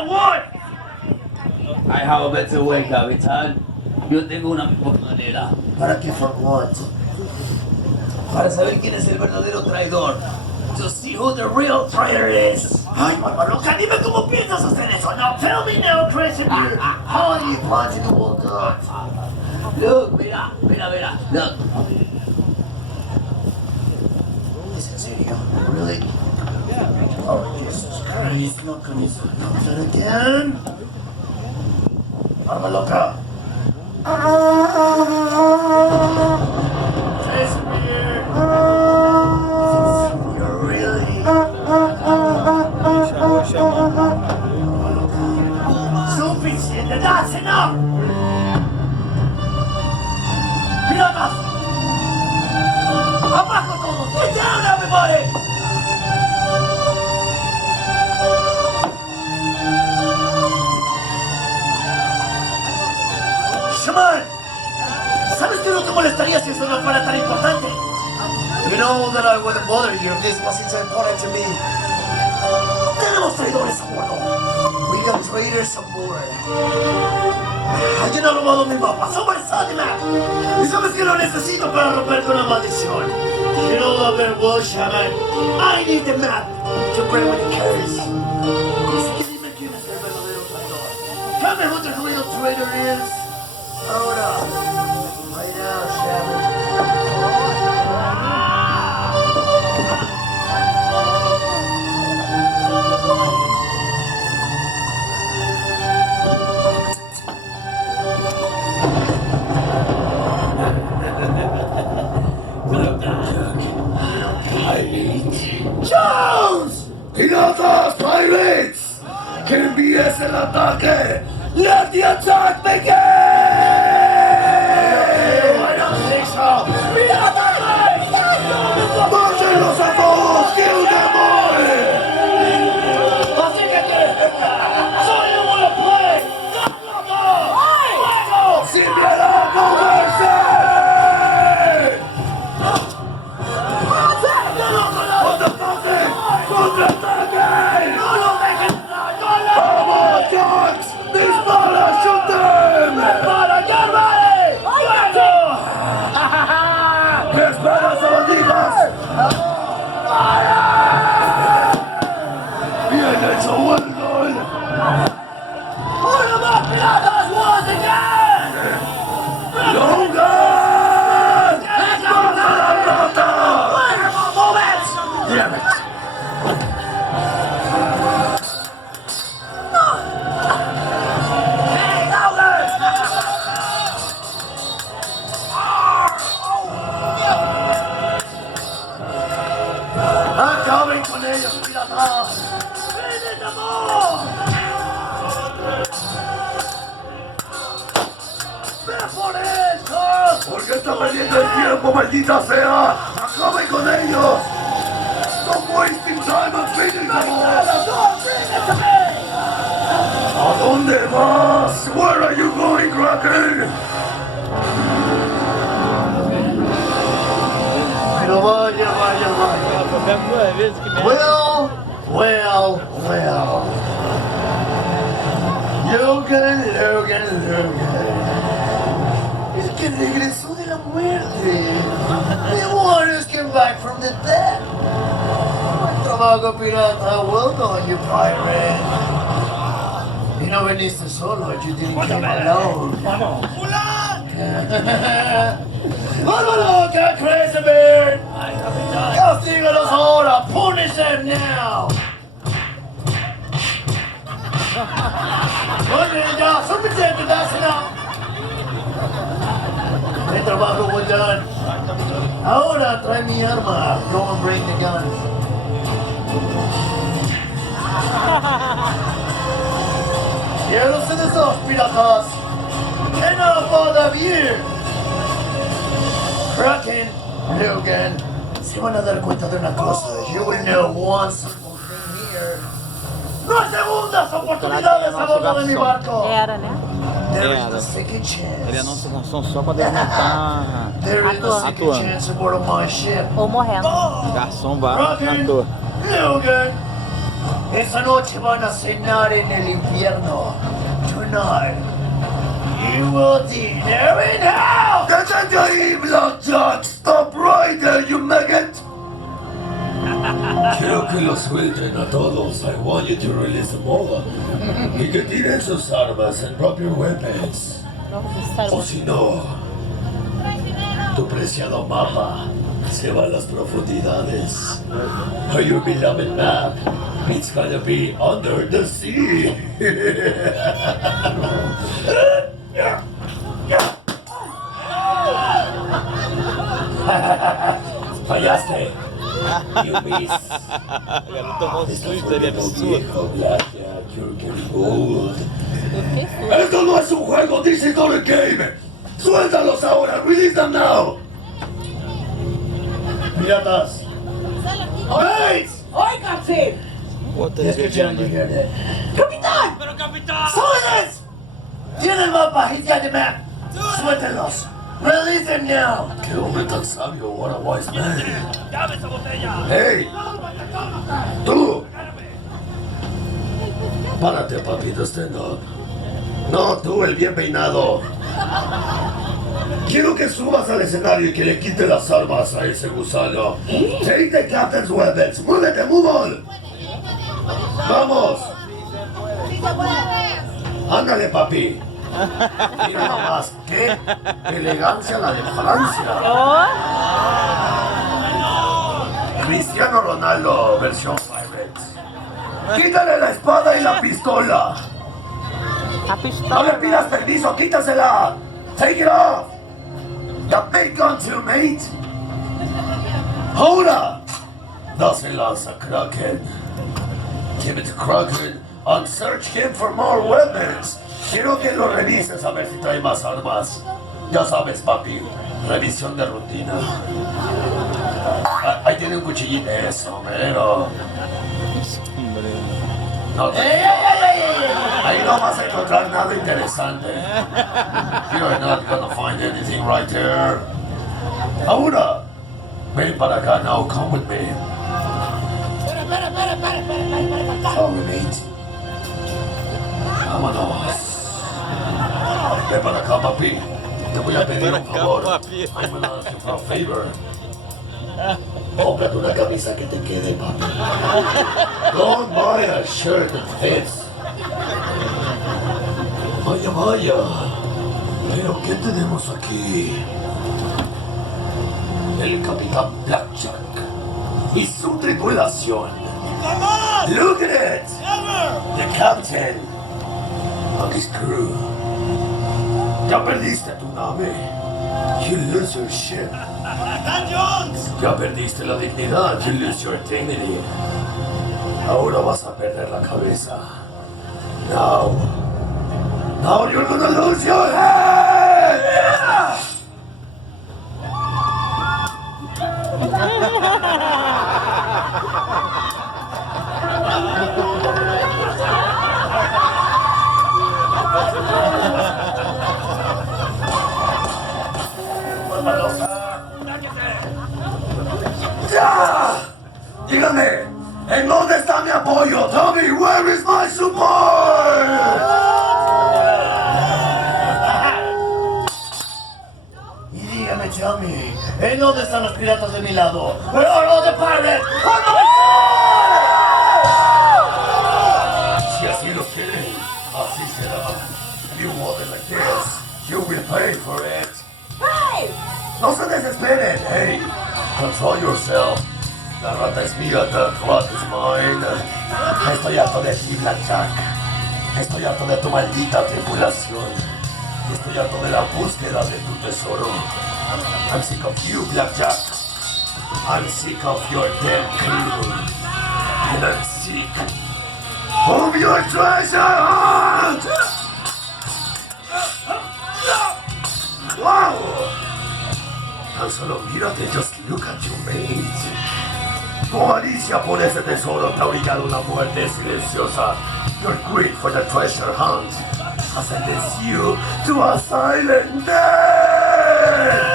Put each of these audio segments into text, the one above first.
I want. I have a better way, Capitán. Yo tengo una mejor manera. ¿Para qué for what? Para saber quién es el verdadero traidor. To see who the real traitor is. Ay, mamá loca, dime cómo piensas hacer eso. Now tell me now, crazy dude. How do you plan to do all that? Look, mira. Look. ¿Es en serio? Really? Oh, Jesus Christ, no can you stop that again? Mamá loca. Crazy dude. You're really... Suficiente, that's enough! ¡Piratas! ¡Abajo todos! ¡Get down, everybody! ¡Shaman! ¿Sabes que no te molestaría si eso no fuera tan importante? You know that I wouldn't bother you if this wasn't so important to me. Tenemos traidores a bordo. We got traitors on board. Alguien ha robado mi mapa. Somebody saw the map. Y sabes que lo necesito para romper con la maldición. You know that very well, Shaman. I need the map to break with the curse. Así que dime quién es el verdadero traidor. Tell me who the real traitor is. Ahora. Right now, Shaman. ¡Jones! ¡Piratas, pirates! ¡Que empiece el ataque! ¡Let the attack begin! I don't think so. ¡Piratas! ¡Mátenlos a todos! ¡Kill them all! Así que so you wanna play? ¡Go! ¡Sin piedad, no mercy! ¡Contraataque! ¡No lo dejes entrar! ¡No lo ¡Vamos, Jones! ¡Dispara! ¡Shoot them! ¡Para! ¡Get ready! ¡Fuego! ¿Qué esperas, sabandijas? ¡Bien hecho, well done! ¡Uno más, piratas! ¡Once again! ¡Logan! ¡Baja la rata! ¡Move it! Damn it! ¡Hey, Logan! ¡Acaben con ellos, piratas! ¡Finish them all! ¡Ve por ellos! ¿Por qué está perdiendo el tiempo, maldita sea? ¡Acabe con ellos! Stop wasting time and finish them all! ¿A dónde vas? Where are you going, Kraken? Pero vaya. Well. Logan. El que regresó de la muerte. The warriors came back from the dead. Buen trabajo, pirata. Well done, you pirate. Y no veniste solo, you didn't come alone. ¡Vámonos, que crazy bird! ¡Castígalos ahora! ¡Punish them now! Oye, ya, suficiente, that's enough. El trabajo well done. Ahora trae mi arma. Go and bring the guns. Quiero ser de esos piratas que no puedo vivir. Kraken, Logan, se van a dar cuenta de una cosa. You will know one simple thing here. No hay segundas oportunidades a bordo de mi barco. Era, né? There is no second chance. Ele é nosso garçom só quando ele não tá There is no second chance aboard of my ship. Ou morrendo. garçom, bar, Kraken, ator. Logan, Esa noche van a cenar en el infierno. Tonight, you will dinner in hell! Detente ahí, Blackjack! Stop right there, you maggot! Quiero que los suelten a todos. I want you to release them all. Y que tiren sus armas and drop your weapons. O si no, tu preciado mapa se va a las profundidades. Or your beloved map, it's gonna be under the sea. Fallaste. You miss. Estás volviendo viejo, Blackjack. You're getting old. Esto no es un juego. This is not a game. Suéltalos ahora. Release them now. Piratas. Wait! ¡Oye, Captain! Escucharon llegar. ¡Capitán! ¡Pero capitán! ¡Súbeles! Tiene el mapa. He's got the map. Suéltenlos. Release them now. Qué hombre tan sabio. What a wise man. ¡Llame esa botella! Hey. Tú. Párate, papito, stand up. No, tú, el bien peinado. Quiero que subas al escenario y que le quite las armas a ese gusano. Take the captain's weapons. ¡Muévete, move on! ¡Vamos! Ándale, papi. Mira nomás, qué elegancia la de Francia. Cristiano Ronaldo, versión Pirates. Quítale la espada y la pistola. No le pidas permiso, quítasela. Take it off. The big gun too, mate. Ahora, dáselas a Kraken. Give it to Kraken and search him for more weapons. Quiero que lo revises a ver si trae más armas. Ya sabes, papi, revisión de rutina. Ahí tiene un cuchillín eso, mero. No te... Ahí no vas a encontrar nada interesante. You're not gonna find anything right there. Ahora, ven para acá now, come with me. Come, mate. Vámonos. Ven para acá, papi. Te voy a pedir un favor. I'm gonna ask you for a favor. Cómprate una camisa que te quede, papi. Don't buy a shirt that fits. Vaya, vaya. Pero, ¿qué tenemos aquí? El Capitán Blackjack y su tripulación. Look at it! The captain and his crew. Ya perdiste tu nave. You lose your ship. Ya perdiste la dignidad. You lose your dignity. Ahora vas a perder la cabeza. Now you're gonna lose your head! ¡Ya! Dígame, ¿en dónde está mi apoyo? Tell me, where is my support? Y dígame, Tommy, ¿en dónde están los piratas de mi lado? Where are all the pirates? On my side! Si así lo quieren, así será. You want it like this, you will pay for it. No se desesperen, hey. Control yourself. La rata es mía, the rat is mine. Estoy harto de ti, Blackjack. Estoy harto de tu maldita tripulación. Estoy harto de la búsqueda de tu tesoro. I'm sick of you, Blackjack. I'm sick of your dead crew. And I'm sick of your treasure hunt! Wow! Tan solo mírate, just look at you, mate. Tu avaricia por ese tesoro te ha obligado a una muerte silenciosa. Your greed for the treasure hunt has sentenced you to a silent death!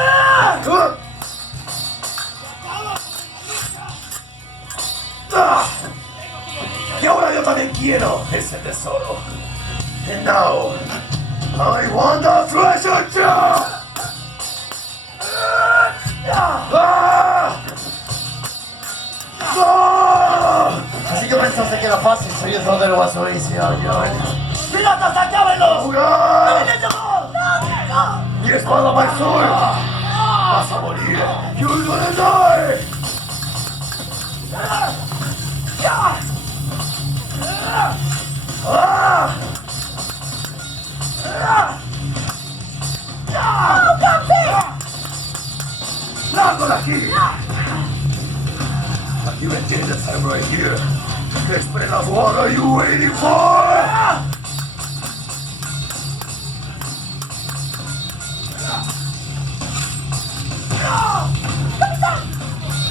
Y ahora también quiero ese tesoro. And now, I want the treasure chest! Así que pensaste que era fácil, soy el de los vasos y ¡Piratas, acábenlos! ¡Mi espada Marzul! ¡Vas a morir! ¡You're gonna die! ¡Largo de aquí! Aquí me entiendes, I'm right here. ¿Qué esperas? What are you waiting for?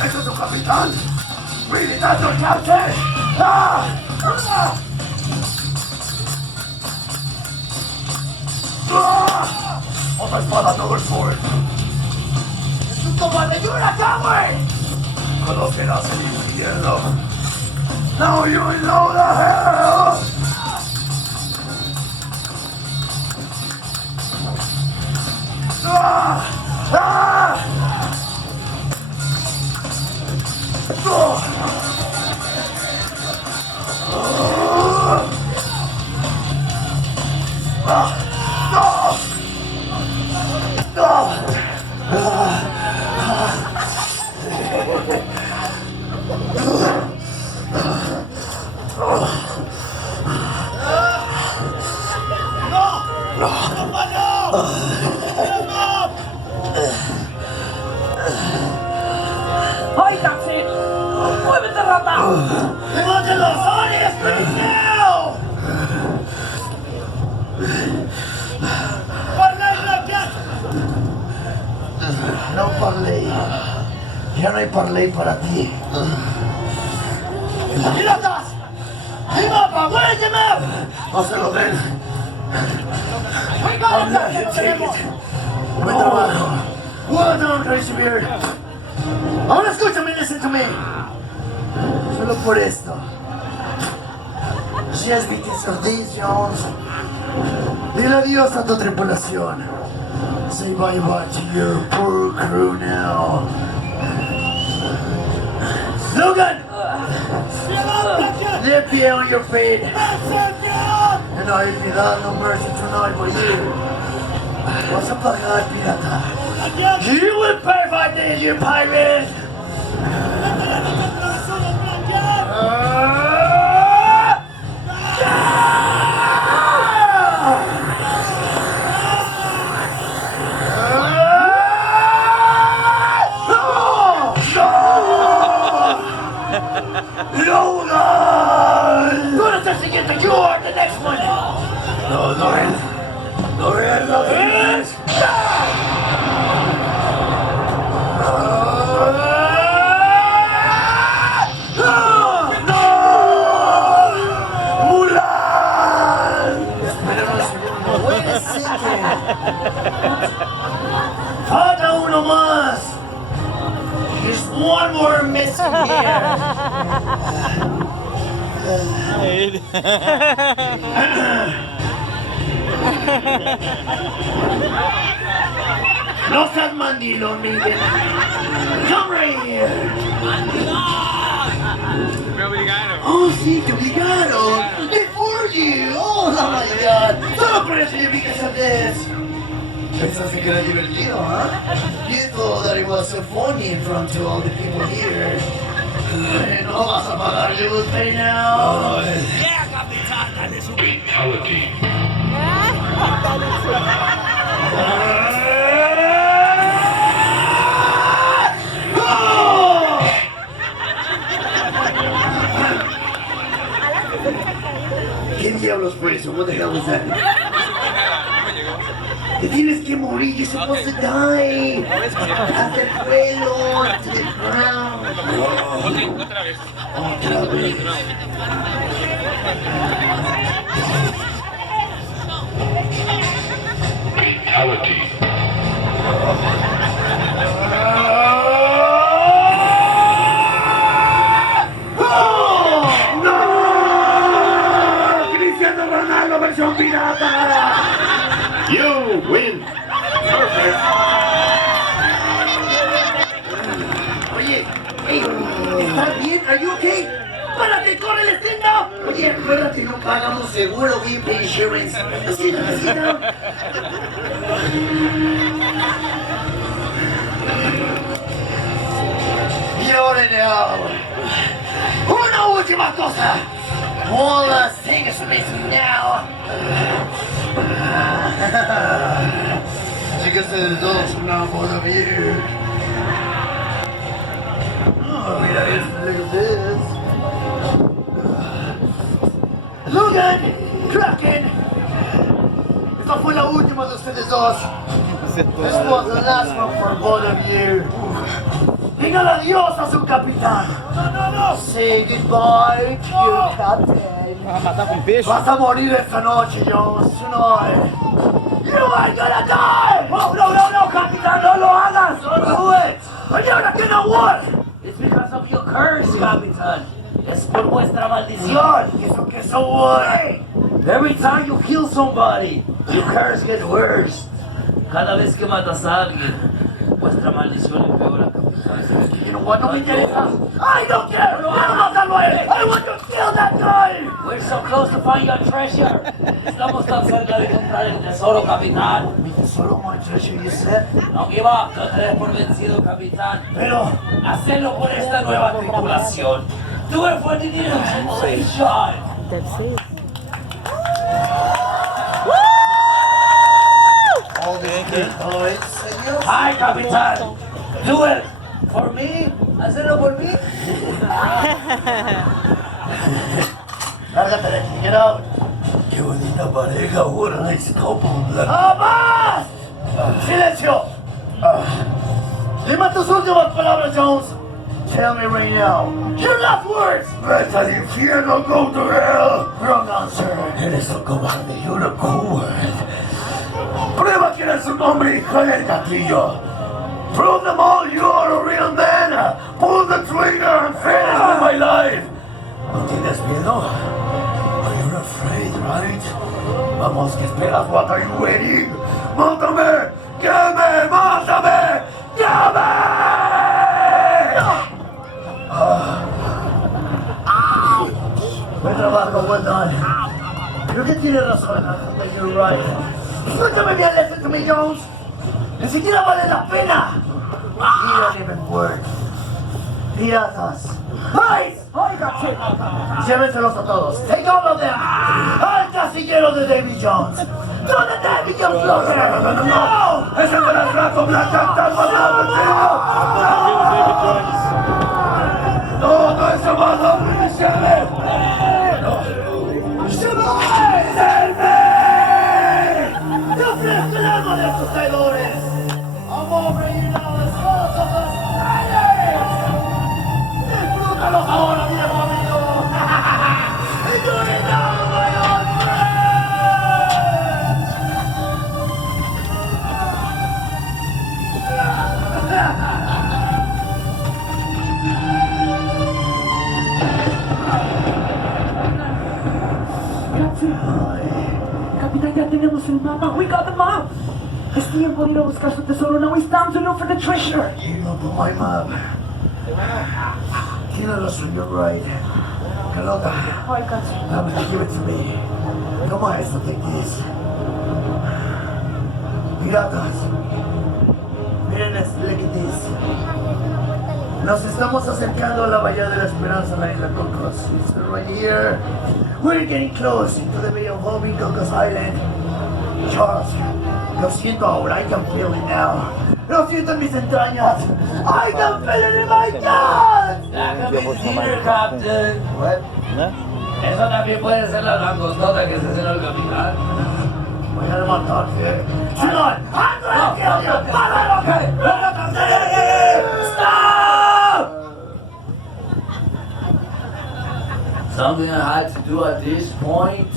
¿Eso es tu capitán? Really, that's your captain? Otra espada, no sword. ¡Es un combate de huracán, güey! Conocerás el infierno. Now you know the hell! ¡Ay, taxi! ¡Muévete, rata! ¡Levanten los ojos, Springfield! No parley. Ya no hay parley para ti. ¡Piratas! ¡Mi mapa! ¡Where is the map? No se lo den. ¡Venga, que no tenemos! Buen trabajo. Well done, Crazy Beard. Ahora escúchame, listen to me. Solo por esto. Just because of this, Jones. Dile adiós a tu tripulación. Say bye-bye to your poor crew now. Logan! Left pie on your feet. And no hay piedad, no mercy tonight for you. Vas a pagar, pirata. You will pay for this, you pirate! Logan! Tú eres el siguiente, you are the next one! No, no es. No es, no es. Falta uno más! There's one more missing here! No seas mandilón, Miguel. Come right here. Me obligaron. Oh, sí, te obligaron. Before you. Oh my God. Solo por eso you because of this. Pensaste que era divertido, huh? You thought that it was so funny in front of all the people here. No vas a pagar, you will pay now. Yeah, capitán, dale su... Fatality. ¿Qué diablos fue eso? What the hell was that? Te tienes que morir, you're supposed to die. Hasta el suelo, to the ground. Otra vez. Otra vez. Fatality. versión pirata! You win. Oye, hey, ¿estás bien? ¿Are you okay? ¡Párate, corre el estreno! Oye, acuérdate, no pagamos seguro, we pay insurance. Lo siento. Y ahora una última cosa. All the things are missing now. Chicas, el dos, una boda bien. Oh, mira esto, look at this. Logan, Kraken. Esta fue la última de ustedes dos. This was the last one for both of you. Digan adiós a su capitán. No. Say goodbye to your captain. Vas a morir esta noche, Jones. Tonight. You ain't gonna die! Oh, no, capitán, no lo hagas! Don't do it! ¿Y ahora qué no what? It's because of your curse, capitán. Es por vuestra maldición. ¿Qué so what? Every time you kill somebody, your curse gets worse. Cada vez que matas a alguien, vuestra maldición empeora, capitán. You know what? No me interesa. I don't care! ¡Quiero matarlo a él! I want to kill that guy! We're so close to find your treasure. Estamos tan cerca de encontrar el tesoro, capitán. Mi tesoro, my treasure, you said? No give up, no te des por vencido, capitán. Pero... Hacelo por esta nueva tripulación. Do it for the new tripulation. All this good toys, señor. Hi, capitán. Do it for me. Hacelo por mí. Lárgate de aquí, get out. ¡Qué bonita pareja! ¡What a nice couple! ¡Jamás! ¡Silencio! Dime tus últimas palabras, Jones. Tell me right now. Your last words! ¡Vete al infierno, go to hell! Wrong answer. Eres un cobarde y una coward. Prueba quién es un hombre y jale el gatillo. Prove them all you are a real man. Pull the trigger and finish with my life. ¿No tienes miedo? Are you afraid, right? Vamos, ¿qué esperas? What are you waiting? ¡Mátame! ¡Queme! ¡Mátame! ¡Queme! Buen trabajo, well done. Creo que tienes razón. I think you're right. Escúchame bien, listen to me, Jones. Ni siquiera vale la pena. You don't even work. Piratas. ¡Ay! Llévenselos a todos. Take all of them. Al casillero de Davy Jones. ¿Dónde Davy Jones lo ve? ¡No! ¡Es el de la Draco Blanca! ¡Estás matando, ¡No, no es amado! ¡Shelby! ¡Te ofrezco el alma de estos traidores! I'm over you now, the souls of the traitors! ¡Disfrútalos ahora, viejo amigo! ¡Enjoy it now, my old Capitán, ya tenemos el mapa. We got the map. Es tiempo de ir a buscar su tesoro. Now it's time to look for the treasure. You know, but my map. Tienes razón, you're right. Carlota, Ay, Capitán. give it to me. Toma esto, take this. Piratas. Miren esto, look at this. Nos estamos acercando a la bahía de la Esperanza, la isla Cocos. It's right here. We're getting close into the bay of Hobby Cocos Island. Charles, lo siento ahora, I can feel it now. Lo siento en mis entrañas. I can feel it in my guts. Déjame decir, capitán. What? Eso también puede ser la langostota que se hace al capitán. Voy a matarte. Simón, I'm gonna kill you. Stop! Something I had to do at this point.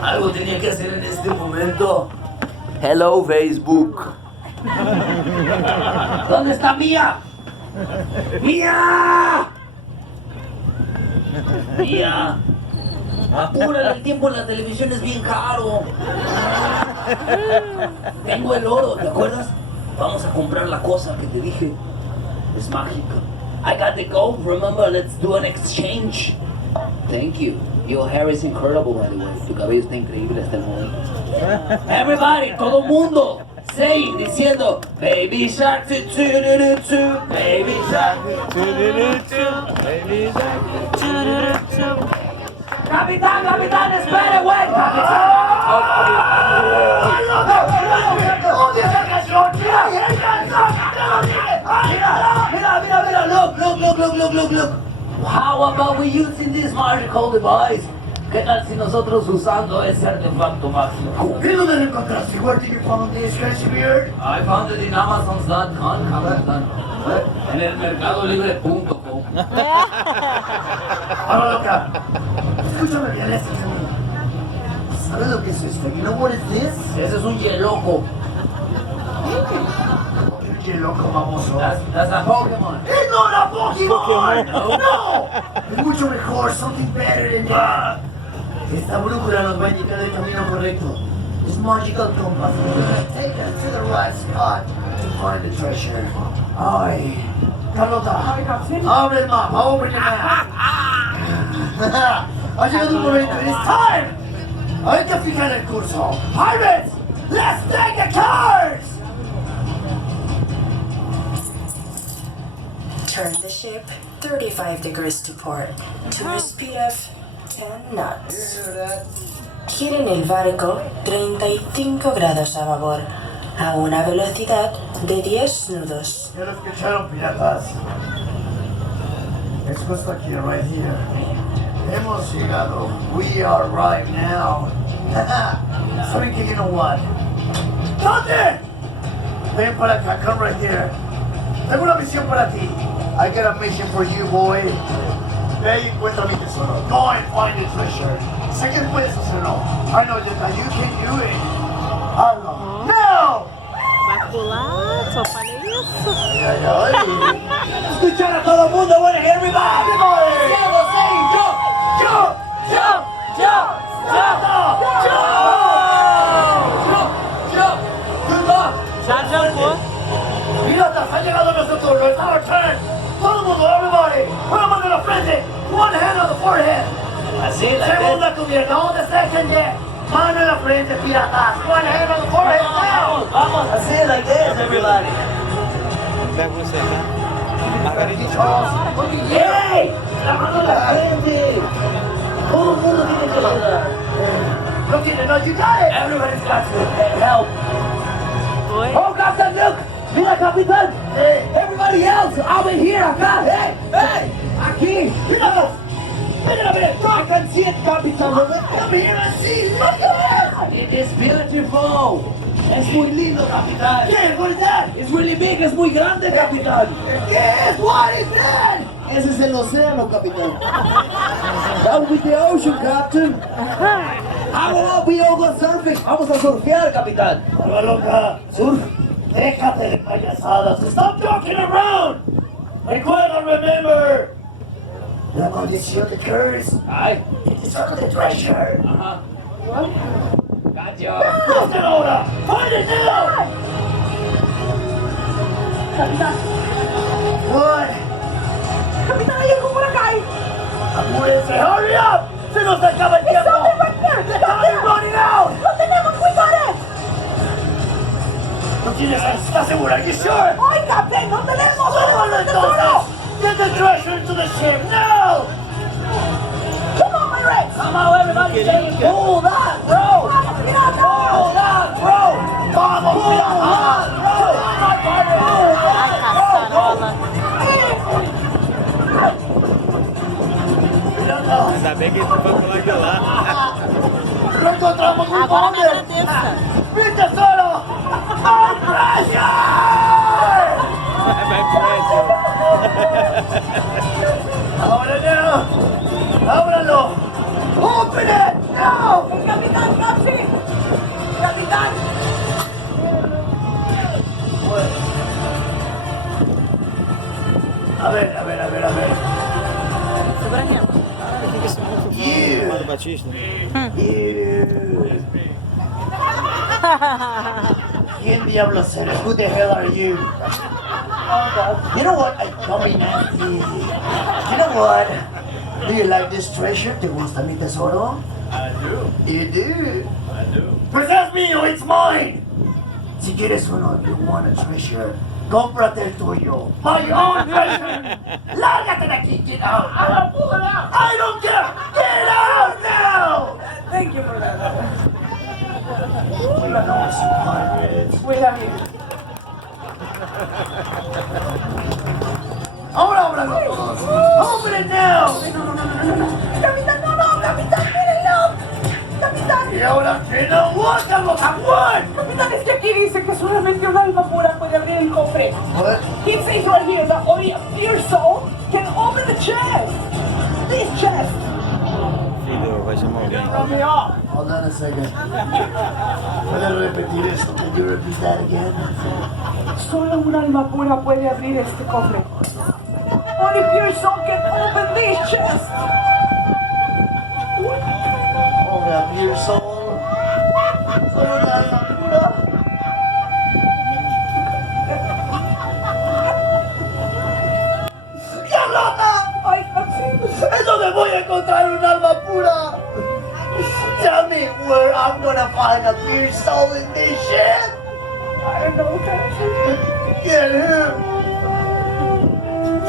Algo tenía que hacer en este momento. Hello, Facebook. ¿Dónde está Mía? ¡Mía! Mía. Apúrale, el tiempo en la televisión es bien caro. Tengo el oro, ¿te acuerdas? Vamos a comprar la cosa que te dije. Es mágica. I got the gold, remember? Let's do an exchange. Thank you. Your hair is incredible, by the way. Tu cabello está increíble hasta el momento. Everybody, todo mundo, saying, diciendo, baby shark, tu, tu, tu, tu, tu, baby shark, tu, tu, tu, tu, baby shark, tu, tu, tu, tu. Capitán, espere, güey, capitán. Mira, look. How about we using this magical device? ¿Qué tal si nosotros usando ese artefacto máximo? ¿Y dónde lo encontraste? Where did you find this crazy beard? I found it in Amazon.com, capitán. En el mercadolibre.com. Ahora loca, escúchame bien, escúchame. ¿Sabes lo que es esto? You know what is this? Ese es un yeloco. Qué loco, baboso. That's a Pokémon. ¡Es no la Pokémon! ¡No! Es mucho mejor, something better than that. Esta brújula nos va a indicar el camino correcto. This magical compass will take us to the right spot to find the treasure. Ay, Carlota, abre el mapa, open the map. Ha llegado un momento, it's time. Hay que fijar el curso. Pirates, let's take the cards. Turn the ship 35 degrees to port to a speed of 10 knots. Giren el barco 35 grados a babor a una velocidad de 10 nudos. Ya lo escucharon, piratas. Es justo aquí, right here. Hemos llegado. We are right now. ¿Saben qué? You know what? ¿Dónde? Ven para acá, come right here. Tengo una misión para ti. I got a mission for you, boy. Ve y encuentra mi tesoro. Go and find the treasure. Sé que puedes hacerlo. I know that you can do it. Hazlo. No! Vai pular, só falei isso. Ay. Escuchar a todo el mundo, bueno, everybody. Já jogou. Piratas, ha llegado nuestro turno. It's our turn. Todo el mundo, everybody. Una mano en la frente. One hand on the forehead. Así, la Segunda cubierta. On the second deck. Mano en la frente, piratas. One hand on the forehead. Down. Vamos, así, like this, everybody. Pega você, tá? Margarida. ¡Ey! La mano en la frente. Todo el mundo tiene que ayudar. Look at it. No, you got it. Everybody's got to help. Oi. Oh, Captain, look! Mira, Capitán! Hey. Everybody else, over here, acá! Hey! Aquí! Mira! Mira! I can see it, Capitán! Come here and see. Look at it. It is beautiful! Es muy lindo, Capitán! ¿Qué? What is that? It's really big, es muy grande, Capitán! ¿Qué es? What is that? Ese es el océano, Capitán! That would be the ocean, Captain! How about we all go surfing? Vamos a surfear, Capitán! Alba loca. Surf! Déjate de payasadas. Stop joking around. Recuerda, remember. La maldición de curse. Ay! It is from the treasure. Ajá! Cacho! Hasta ahora. Find it now. Capitán, What? capitán, hay algo por acá. Apúrense. Hurry up. Se nos acaba el tiempo. Something right there. The time is running out. Lo tenemos, we got it. ¿No tienes? ¿Estás segura? Are you sure? Ay, capitán, no tenemos. Súbalo entonces. Get the treasure into the ship now. Come on, my Rex. Come on, everybody, say, hold on, bro! Vamos, pirata. Hold on, bro! Vamos, Hold on, bro! Ai, caçarola. Pirata. Ainda bem que ele foi pular de lá. Lo encontramos un Agora me hombre. agradeça. ¡Mi tesoro! ¡Our treasure! Vai preso. Ahora no. Ábralo. Open it now. Capitán, Capsi. Capitán. A ver. Sobra renda. Cara, o que esse monstro You. Batista. ¿Quién diablos eres? Who the hell are you? You know what? I don't be nasty. You know what? Do you like this treasure? ¿Te gusta mi tesoro? I do. You do? I do. Pues es mío, it's mine. Si quieres uno, you want a treasure, cómprate el tuyo. My own treasure. Lárgate de aquí, get out. I'm gonna pull it out. I don't care. Get out now. Thank you for that. We know some pirates. We have you. Ahora ábralo todos. Open it now. Capitán, no, capitán, mírenlo. Capitán. Y ahora que no, guárdalo, Cancun. Capitán, es que aquí dice que solamente un alma pura puede abrir el cofre. What? It says right here that only a pure soul can open the chest. This chest. Filho, vai chamar alguém. Throw me off. Hold on a second. ¿Puedes repetir eso? Can you repeat that again? Solo un alma pura puede abrir este cofre. Only pure soul can open this chest. Only a pure soul. Solo una alma pura. ¡Carlota! Ay, Capitán. ¿Es donde voy a encontrar un alma pura? Tell me where I'm gonna find a pure soul in this shit. I don't know, Captain. Get who?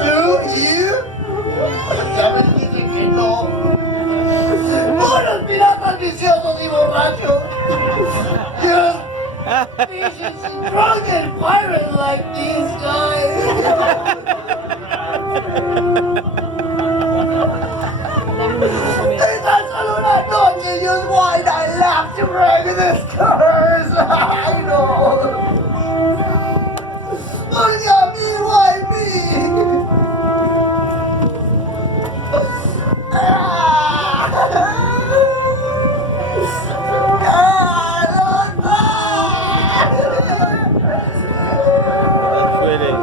Do you? Ya me dije que no. ¡Buenos piratas viciosos y borrachos! Just vicious, drunken pirates like these guys! ¡Esta es solo una noche! Just why I laugh to break this curse! I know! Porque a mí, why me? Foi ele aí.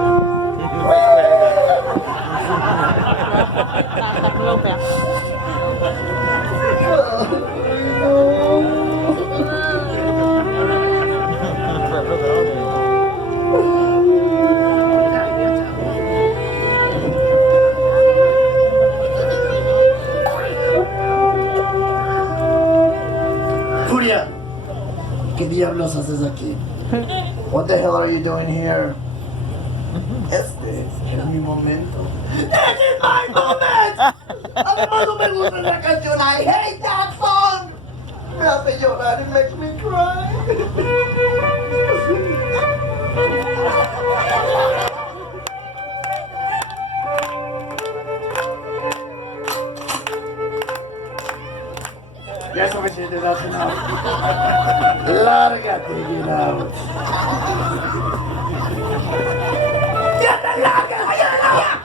Vai escorregar. Tá com o meu pé. Vai pra onde? Furia, ¿qué diablos haces aquí? What the hell are you doing here? Este es mi momento. This is my moment! Además no me gusta esa canción. I hate that song! Me hace llorar, it makes me cry. Ya es suficiente, that's enough. Lárgate, get out. ¡Ya te largas! ¡Vaya de la vida!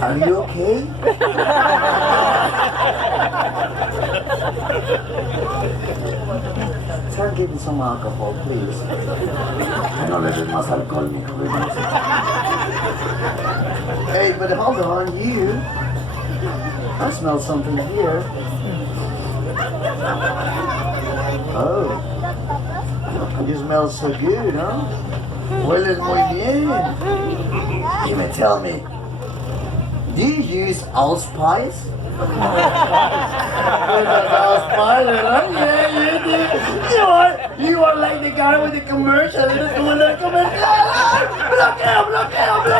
Are you okay? Sir, give me some alcohol, please. No le des más alcohol, mijo. Hey, but hold on, you. I smell something here. Oh. You smell so good, huh? Hueles muy bien. Tell me, do you use allspice? Allspice, right? Yeah, you do. You are like the guy with the commercial. Bloqueo, bloqueo, bloqueo.